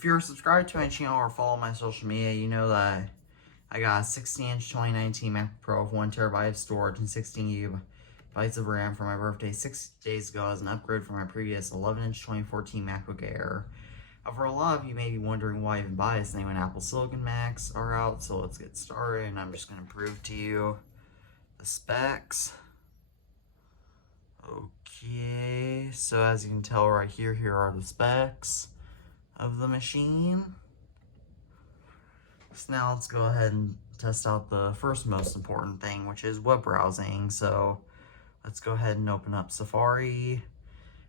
If you're subscribed to my channel or follow my social media, you know that I got a 60-inch 2019 MacBook Pro with 1 terabyte of storage and 16 gigabytes of RAM for my birthday 6 days ago as an upgrade from my previous 11-inch 2014 MacBook Air. For a lot of you may be wondering why I even buy this thing when Apple Silicon Macs are out, so let's get started, and I'm just going to prove to you the specs. Okay, so as you can tell right here, here are the specs of the machine. So now let's go ahead and test out the first most important thing, which is web browsing. So let's go ahead and open up Safari.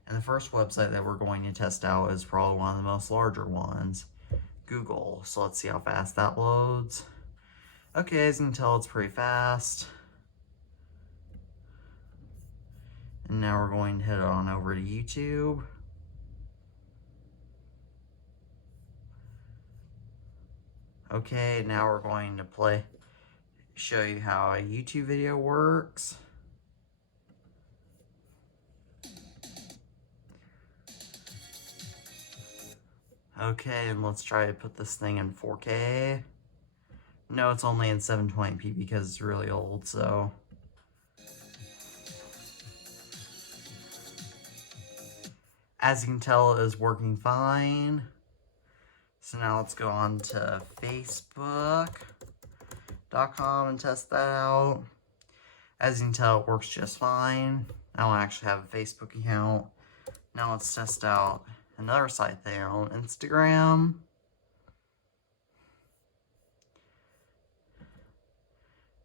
And the first website that we're going to test out is probably one of the most larger ones, Google. So let's see how fast that loads. Okay, as you can tell, it's pretty fast. And now we're going to head on over to YouTube. Okay, now we're going to show you how a YouTube video works. Okay, and let's try to put this thing in 4K. No, it's only in 720p because it's really old, so. As you can tell, it is working fine. So now let's go on to Facebook.com and test that out. As you can tell, it works just fine. I don't actually have a Facebook account. Now let's test out another site there on Instagram.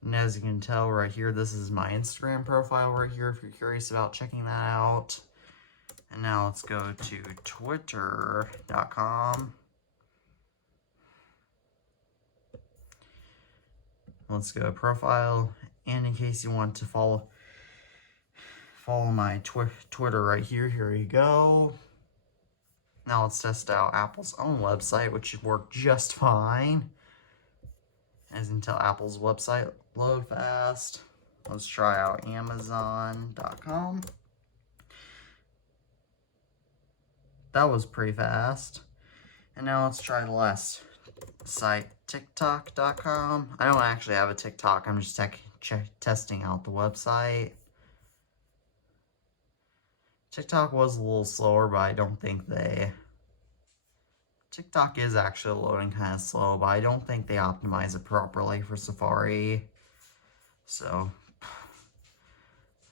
And as you can tell right here, this is my Instagram profile right here if you're curious about checking that out. And now let's go to Twitter.com. Let's go to profile, and in case you want to follow my Twitter right here, here you go. Now let's test out Apple's own website, which should work just fine. As you can tell, Apple's website load fast. Let's try out Amazon.com. That was pretty fast. And now let's try the last site, TikTok.com. I don't actually have a TikTok. I'm just testing out the website. TikTok was a little slower, but I don't think TikTok is actually loading kind of slow, but I don't think they optimize it properly for Safari. So,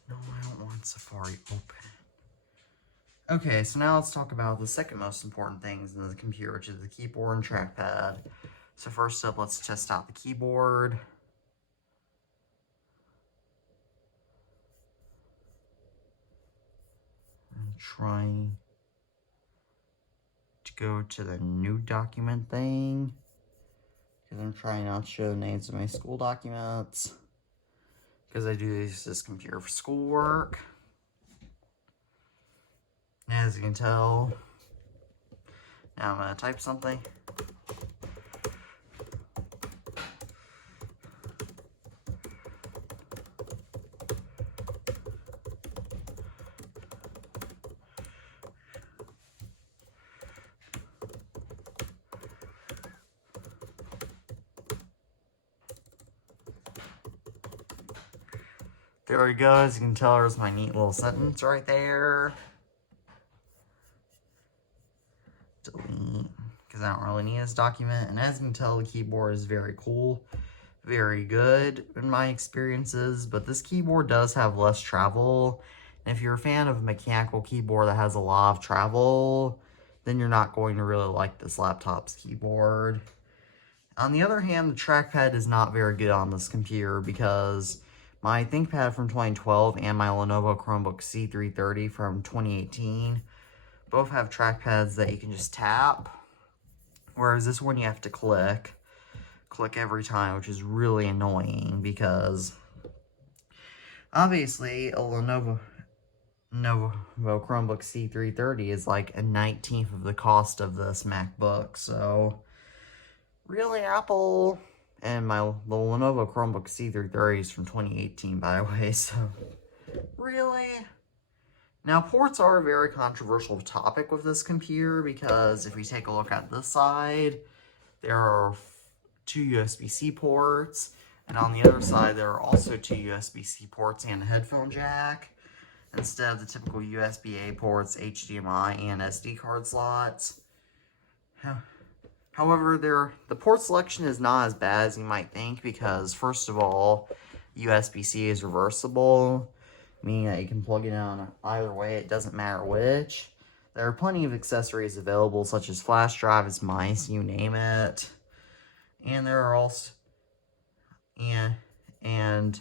no, I don't want Safari open. Okay, so now let's talk about the second most important things in the computer, which is the keyboard and trackpad. So first up, let's test out the keyboard. I'm trying to go to the new document thing, because I'm trying not to show the names of my school documents, because I do use this computer for schoolwork. As you can tell, now I'm going to type something. There we go. As you can tell, there's my neat little sentence right there. Delete, because I don't really need this document. And as you can tell, the keyboard is very cool, very good in my experiences, but this keyboard does have less travel. And if you're a fan of a mechanical keyboard that has a lot of travel, then you're not going to really like this laptop's keyboard. On the other hand, the trackpad is not very good on this computer because my ThinkPad from 2012 and my Lenovo Chromebook C330 from 2018 both have trackpads that you can just tap, whereas this one you have to click every time, which is really annoying because obviously a Lenovo Chromebook C330 is like a 19th of the cost of this MacBook, so really, Apple. And the Lenovo Chromebook C330 is from 2018, by the way, so really, Now, ports are a very controversial topic with this computer because if we take a look at this side, there are 2 USB-C ports, and on the other side there are also 2 USB-C ports and a headphone jack, instead of the typical USB-A ports, HDMI, and SD card slots. However, the port selection is not as bad as you might think because, first of all, USB-C is reversible, meaning that you can plug it in either way, it doesn't matter which. There are plenty of accessories available, such as flash drives, mice, you name it. And there are also, and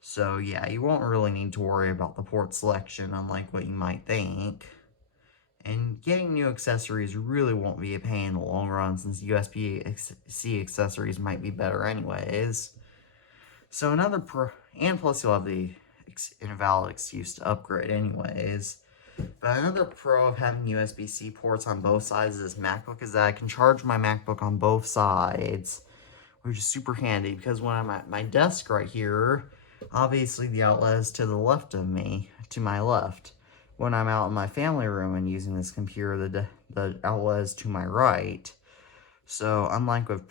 so yeah, you won't really need to worry about the port selection, unlike what you might think. And getting new accessories really won't be a pain in the long run, since USB-C accessories might be better anyways. So and plus you'll have the invalid excuse to upgrade anyways. But another pro of having USB-C ports on both sides of this MacBook is that I can charge my MacBook on both sides, which is super handy because when I'm at my desk right here, obviously the outlet is to the left of me, to my left. When I'm out in my family room and using this computer, the outlet is to my right. So unlike with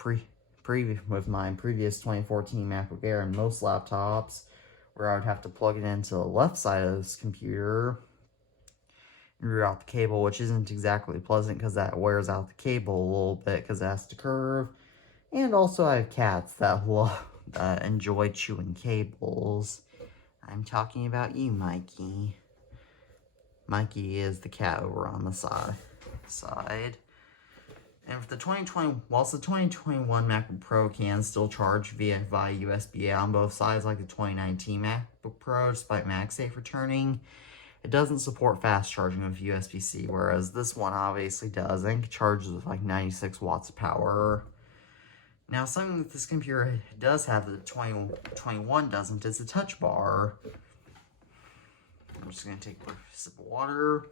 my previous 2014 MacBook Air and most laptops, where I would have to plug it into the left side of this computer and reroute the cable, which isn't exactly pleasant because that wears out the cable a little bit because it has to curve. And also I have cats that enjoy chewing cables. I'm talking about you, Mikey. Mikey is the cat over on the side. And with whilst the 2021 MacBook Pro can still charge via USB-A on both sides like the 2019 MacBook Pro, despite MagSafe returning, it doesn't support fast charging with USB-C, whereas this one obviously does and charges with like 96 watts of power. Now, something that this computer does have that the 2021 doesn't is a touch bar. I'm just going to take a sip of water.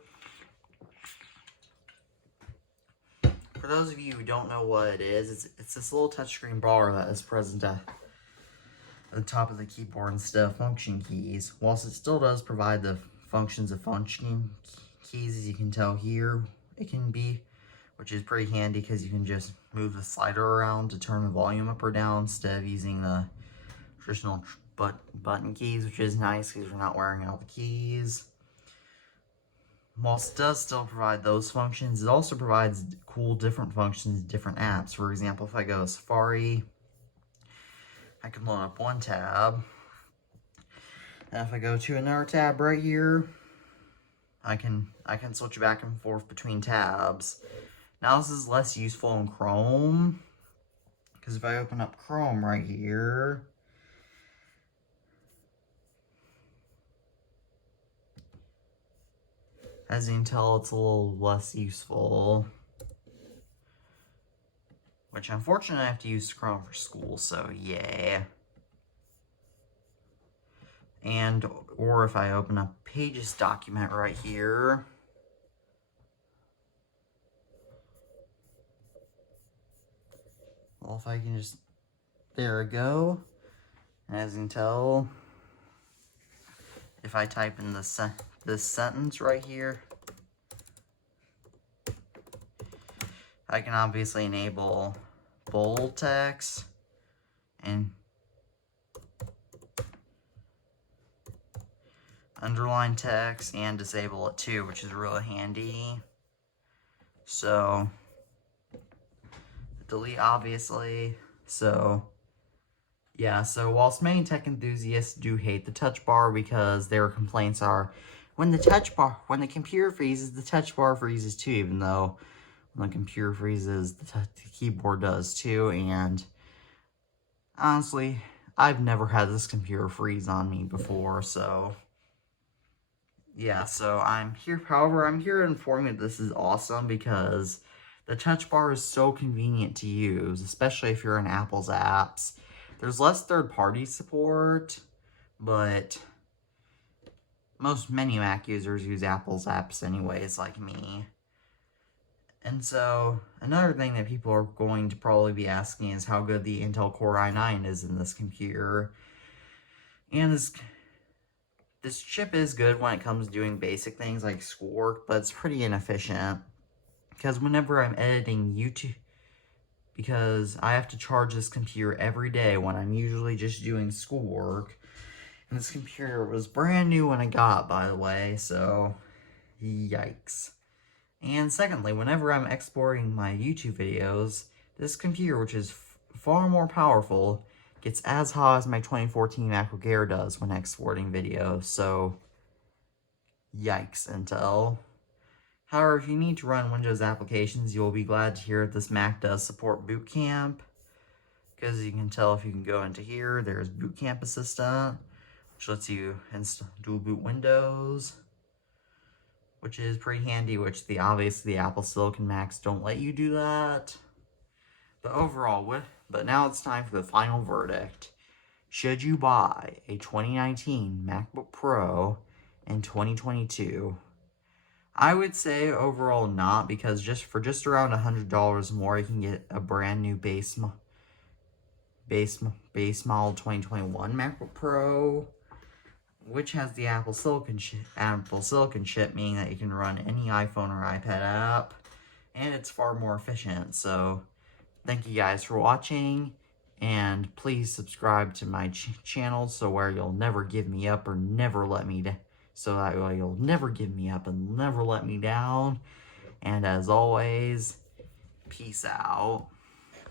For those of you who don't know what it is, it's this little touchscreen bar that is present at the top of the keyboard instead of function keys. Whilst it still does provide the functions of function keys, as you can tell here, it can be, which is pretty handy because you can just move the slider around to turn the volume up or down instead of using the traditional button keys, which is nice because we're not wearing out the keys. Whilst it does still provide those functions, it also provides cool different functions in different apps. For example, if I go to Safari, I can load up one tab. And if I go to another tab right here, I can switch back and forth between tabs. Now this is less useful in Chrome, because if I open up Chrome right here, as you can tell, it's a little less useful. Which, unfortunately, I have to use Chrome for school, so yeah. Or if I open up Pages document right here, well, if I can just, there we go. And as you can tell, if I type in this sentence right here, I can obviously enable bold text and underline text and disable it too, which is really handy. So, delete obviously. So, yeah, so whilst many tech enthusiasts do hate the touch bar because their complaints are when the computer freezes, the touch bar freezes too, even though when the computer freezes, the keyboard does too. And honestly, I've never had this computer freeze on me before, so yeah, so I'm here to inform you that this is awesome because the touch bar is so convenient to use, especially if you're in Apple's apps. There's less third-party support, but many Mac users use Apple's apps anyways, like me. And so, another thing that people are going to probably be asking is how good the Intel Core i9 is in this computer. And This chip is good when it comes to doing basic things like schoolwork, but it's pretty inefficient. Because whenever I'm editing YouTube, because I have to charge this computer every day when I'm usually just doing schoolwork. And this computer was brand new when I got it, by the way, so yikes. And secondly, whenever I'm exporting my YouTube videos, this computer, which is far more powerful, gets as hot as my 2014 MacBook Air does when exporting videos, so yikes, Intel. However, if you need to run Windows applications, you'll be glad to hear that this Mac does support Boot Camp. Because you can tell if you can go into here, there's Boot Camp Assistant, which lets you dual boot Windows, which is pretty handy, which obviously the Apple Silicon Macs don't let you do that. But overall, but now it's time for the final verdict. Should you buy a 2019 MacBook Pro in 2022? I would say overall not, because for just around $100 more, you can get a brand new base model 2021 MacBook Pro, which has the Apple Silicon chip, meaning that you can run any iPhone or iPad app, and it's far more efficient. So thank you guys for watching, and please subscribe to my channel so where you'll never give me up or never let me down. So that way you'll never give me up and never let me down. And as always, peace out.